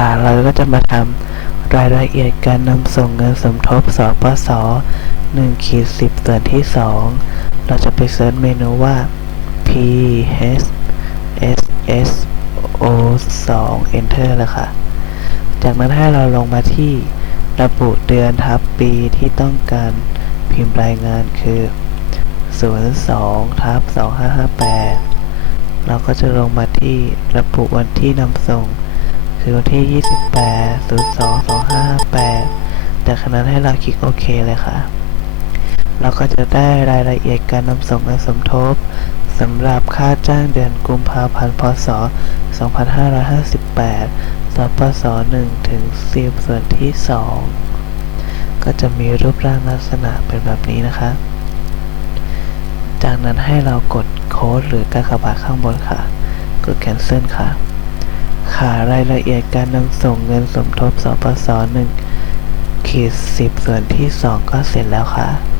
ค่ะเราก็จะมาทำรายละเอียดการนำส่งเงินสมทบสปส1ขีด10ส่วนที่ 2 เราจะไปเซิร์ชเมนูว่า p h s s o 2 enter แล้วค่ะ จากนั้นให้เราลงมาที่ระบุเดือนทับปีที่ต้องการพิมพ์รายงานคือ 02ทับ2558 เราก็จะลงมาที่ระบุวันที่นำส่ง คือวันที่ 28 02 2558จากนั้นให้เราคลิกโอเคเลยค่ะ เราก็จะได้รายละเอียดการนำส่งเงินสมทบสำหรับค่าจ้างเดือนกุมภาพันธ์พศ 2558สปส1ถึง10 ส่วนที่ 2 ก็จะมีรูปร่างลักษณะเป็นแบบนี้นะคะ จากนั้นให้เรากดโค้ดหรือกากบาทข้างบนค่ะ กด cancel ค่ะ ค่ะรายละเอียดการนำส่งเงินสมทบสปส1ขีดสิบส่วนที่สองก็เสร็จแล้วค่ะ